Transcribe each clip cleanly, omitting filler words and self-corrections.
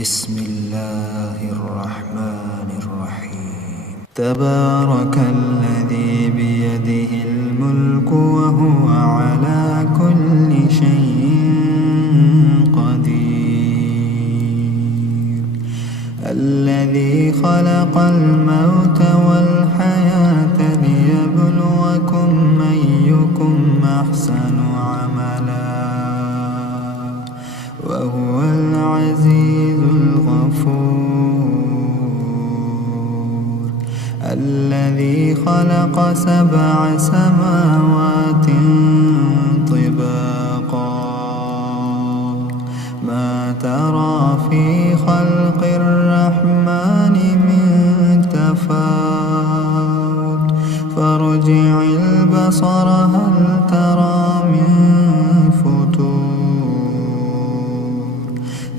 بسم الله الرحمن الرحيم. تبارك الذي بيده الملك وهو على كل شيء قدير. الذي خلق الموت والحياة ليبلوكم أيكم أحسن عملا وهو العزيز الغفور. الذي خلق 7 سماوات طباقا ما ترى في خلق الرحمن من تفاوت فارجع البصر هل ترى من فتور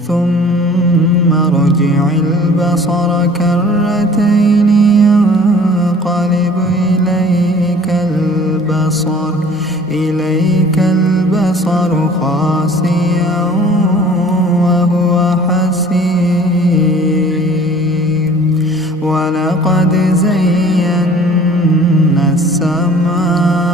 ثم ارجع البصر كرتين ينقلب إليك البصر خاسئا وهو حسير. ولقد زينا السماء